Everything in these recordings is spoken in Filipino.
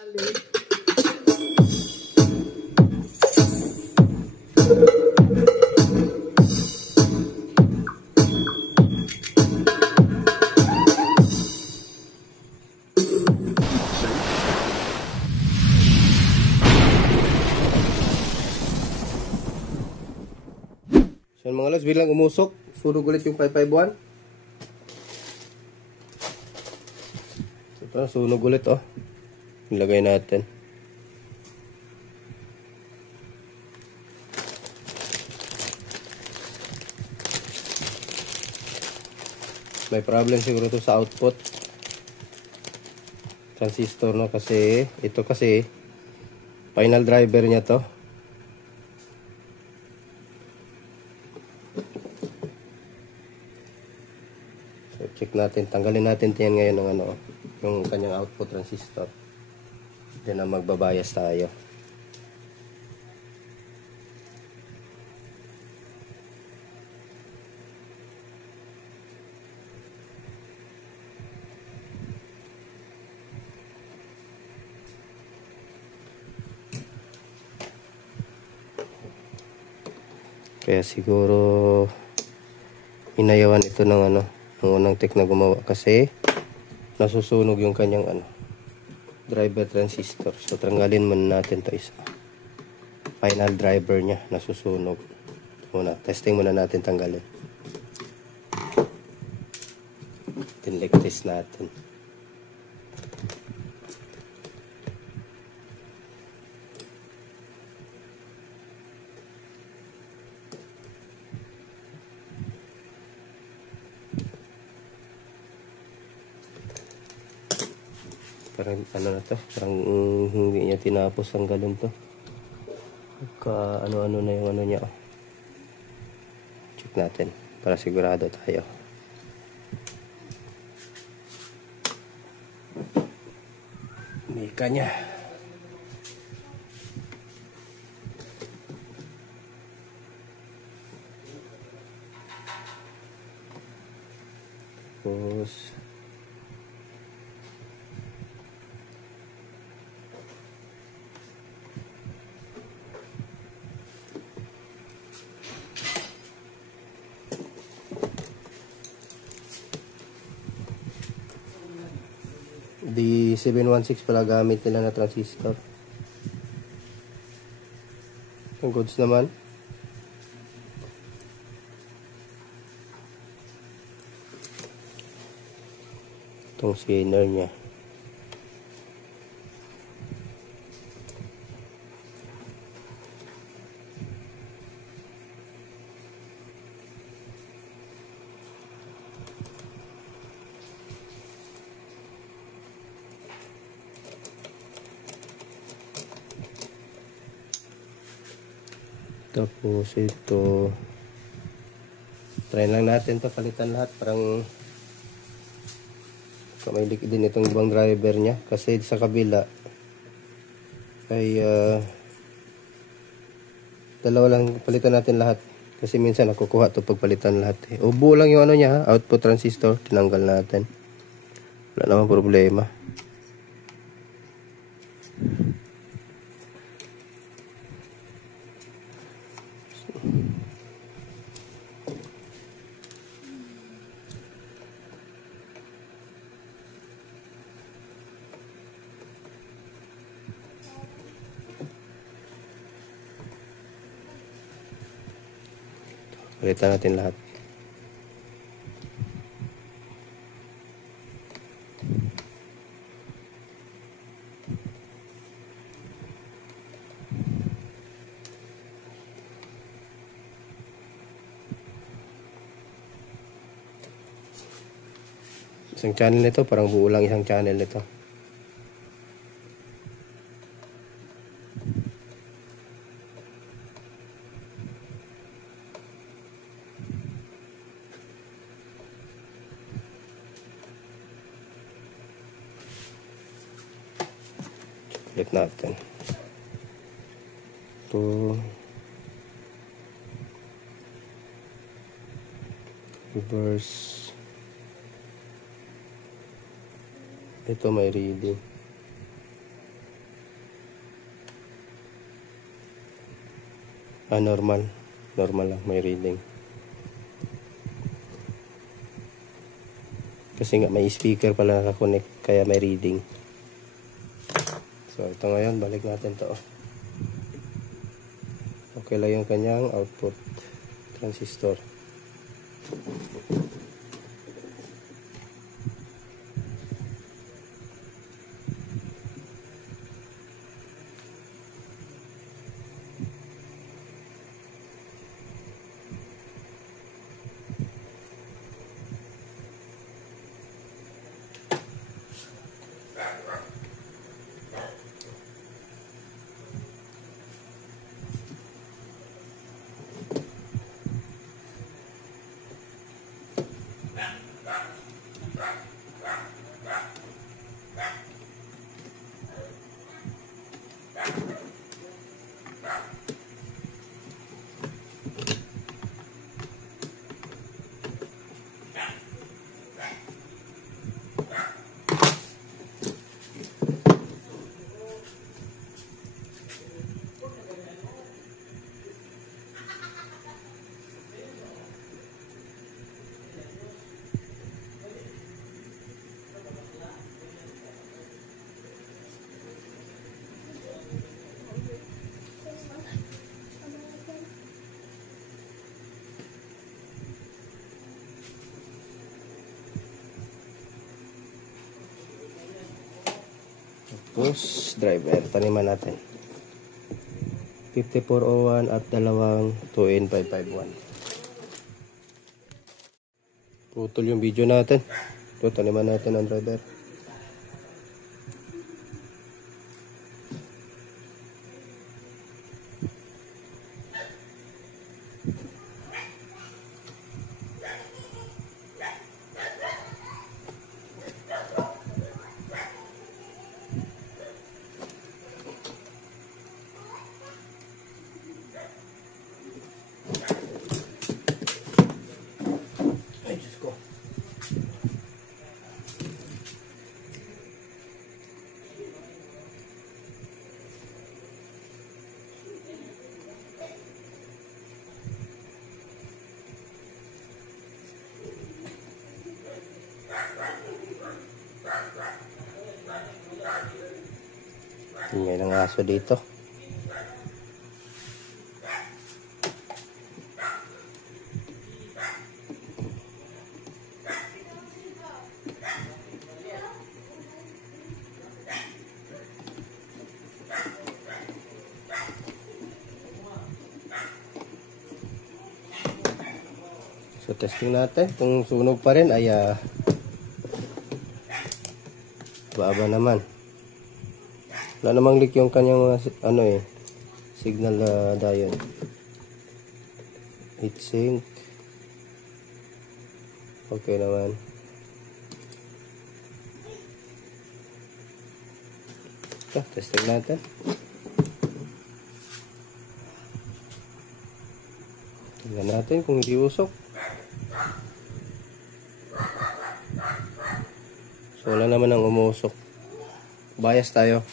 So mga lods, bilang umusok, sunog ulit yung 551. Ito, sunog ulit oh. Ilagay natin. May problem siguro to sa output transistor, no, kasi ito kasi final driver niya to. So check natin, tanggalin natin 'yan ngayon ng ano, yung kanyang output transistor. Then na magbabayas tayo. Kaya siguro inayawan ito ng ano, ng unang tech na gumawa kasi nasusunog yung kanyang ano, driver transistor. So tanggalin muna natin to isa. Final driver niya nasusunog. Muna, testing muna natin tanggalin. Tinlik test natin. Parang ano na to, parang hindi niya tinapos ang galon to. Ano-ano na yung ano niya. Check natin para sigurado tayo. Mika niya. Tapos D716 pala gamit nila na transistor. Ang goods naman. Itong scanner niya. Tapos ito, try lang natin to palitan lahat. Parang may leak din itong ibang driver niya kasi sa kabila ay dalawa lang, palitan natin lahat kasi minsan nakukuha to pagpalitan lahat eh. Ubo lang yung ano niya, output transistor, tinanggal natin, wala namang problema. Palitan natin lahat. Isang channel nito, parang buo lang isang channel nito. Ulit natin. Ito. Reverse. Ito may reading. Normal. Normal lang, may reading. Kasi nga may speaker pala nakakonect, kaya may reading. So ito ngayon, balik natin to. Okay lang yung kanyang output transistor. Tapos, driver. Taniman natin. 5401 at dalawang 2N551. Putol yung video natin. Ito, taniman natin ang driver. Ingay ng aso dito. So testing natin kung sunog pa rin ay baba naman. Wala namang leak yung kanyang mga signal diode. Heat sink. Okay naman. Ito, testing natin. Tingnan natin kung hindi usok. So wala naman ang umusok. Bias tayo.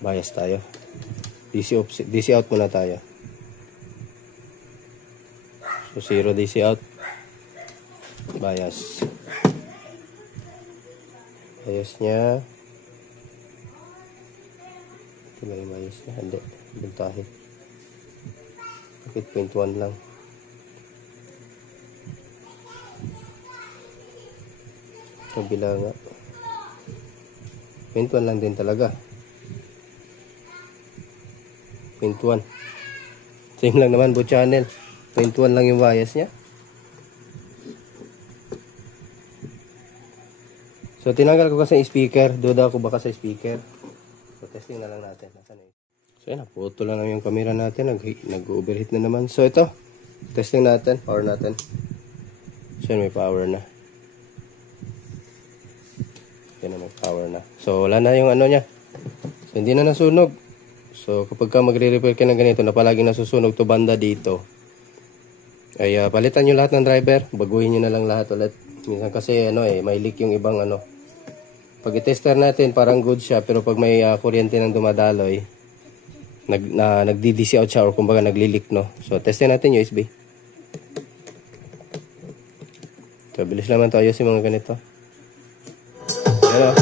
Bias tayo. DC out muna tayo. So 0 DC out. Bias. Bias nya. Ito ba yung bias nya? Hindi. Bintahin. Bakit 0.1 lang? Kabila nga. 0.1 lang din talaga. 0.1. Same lang naman po channel. 0.1 lang yung bias nya. So tinanggal ko kasi yung speaker. Duda ako baka sa speaker. So testing na lang natin. So yun, puto lang yung camera natin. Nag-overheat na naman. So ito, testing natin. Power natin. So yun, may power na. Yan na, may power na. So wala na yung ano nya. So hindi na nasunog. So kapag ka magre-repair ka ng ganito na palaging nasusunog to banda dito, ay palitan nyo lahat ng driver, baguhin nyo na lang lahat ulit. Minsan kasi may leak yung ibang Pag i-tester natin parang good siya, pero pag may kuryente nang dumadaloy, nagdi-DC out siya or kumbaga nagli-leak, no. So testin natin USB. So bilis naman tayo sa mga ganito. Yan.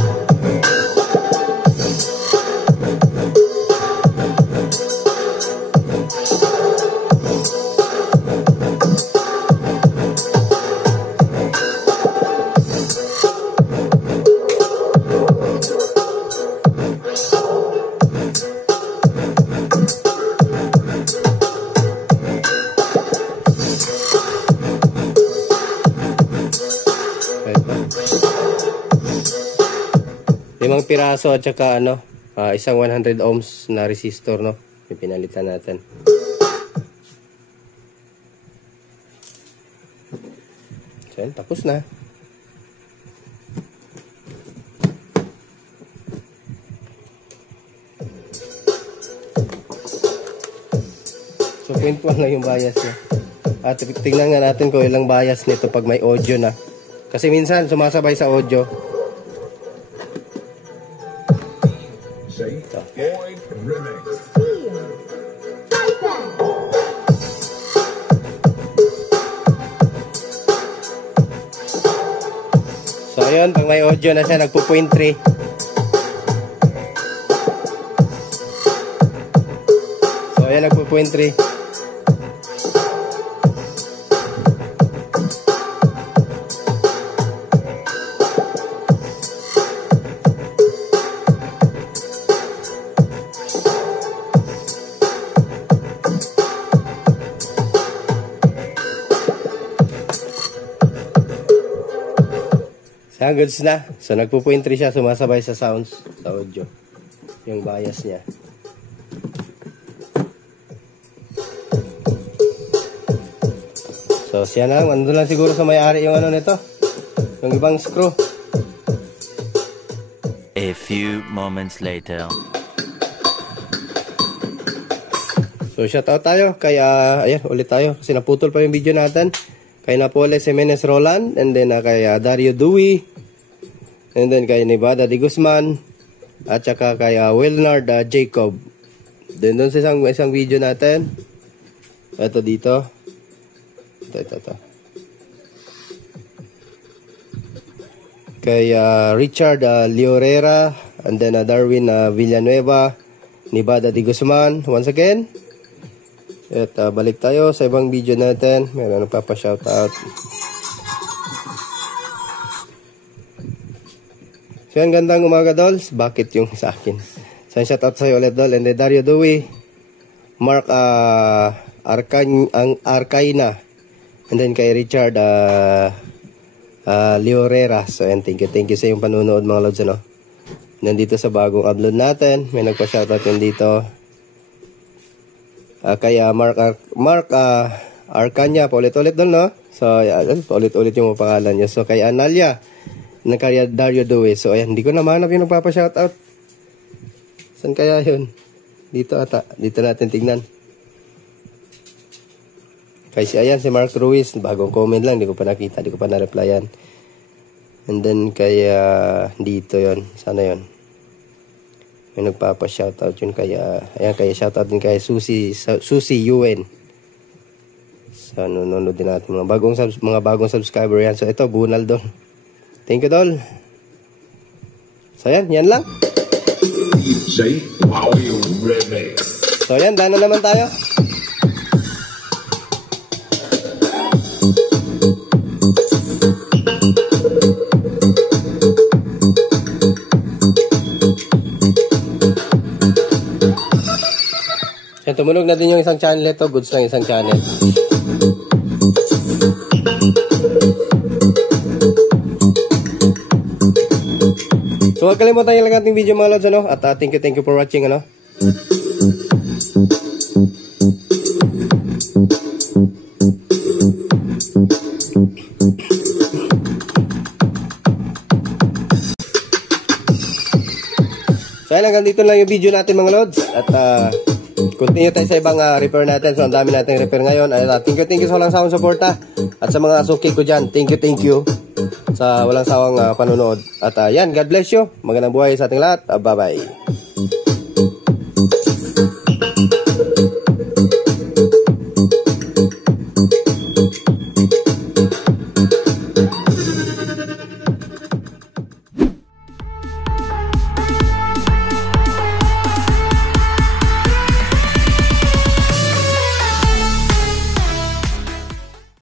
Limang piraso at saka isang 100 ohms na resistor, no. Pinalitan natin. So, tapos na. So 0.1 lang yung bias niya. At tingnan nga natin kung ilang bias nito pag may audio na. Kasi minsan sumasabay sa audio. So ayun, pag may audio na siya, nagpo-0.3. So ayan, nagpo-0.3. Goods na. So nagpo-0.3 siya, sumasabay sa sounds, sa audio. Yung bias niya. So siya na, andun lang siguro sa may-ari yung nito. Yung ibang screw. A few moments later. So shoutout tayo kay ayan, ulit tayo kasi naputol pa yung video natin. Kay Napoles Jimenez Roland, and then kay Dario Dewey, and then kay Nevada de Guzman, at saka kay Wilnard Jacob. Then doon sa isang video natin, ito dito, ito. Kay Richard Liorera, and then Darwin Villanueva, Nevada de Guzman, once again. At balik tayo sa ibang video natin. Meron nagpapa-shoutout. So yan, gandang umaga, Dolls. Bakit yung sa akin? So shoutout sa'yo ulit, Dol. And then Dario Dewey, Mark Arcaina, and then kay Richard Liorera. So yan, thank you sa yung panunood, mga lods, Nandito sa bagong upload natin, may nagpa-shoutout yun dito. Kaya Mark Arcanya, paulit-ulit doon, no? So, paulit-ulit yung pangalan niya. So, kay Analia, kaya Dario Dewey. So, ayan, hindi ko na mahanap yung nagpapa-shoutout. Saan kaya yun? Dito ata. Dito natin tignan. Kay si Mark Ruiz, bagong comment lang, hindi ko pa nakita, hindi ko pa na-replyan. And then, kaya dito yon, sana yon. May nagpapa-shoutout yun kaya, ayan, kaya shoutout din kay Susie Yuen. So, nanonood din natin mga bagong subscriber yan. So, ito, Bunal Dol. Thank you, Dol. So, yan lang. So, yan, daan na naman tayo. Yan, tumunog na din yung isang channel ito. Goods lang isang channel. So, huwag kalimutan yung lang ating video, mga lods, At thank you for watching, So yan, hanggang dito lang yung video natin mga lods. At continue tayo sa ibang repair natin. So ang dami natin repair ngayon. Thank you sa walang sawang suporta. At sa mga suki ko dyan, thank you sa walang sawang panonood. At yan, God bless you. Magandang buhay sa ating lahat. Bye bye.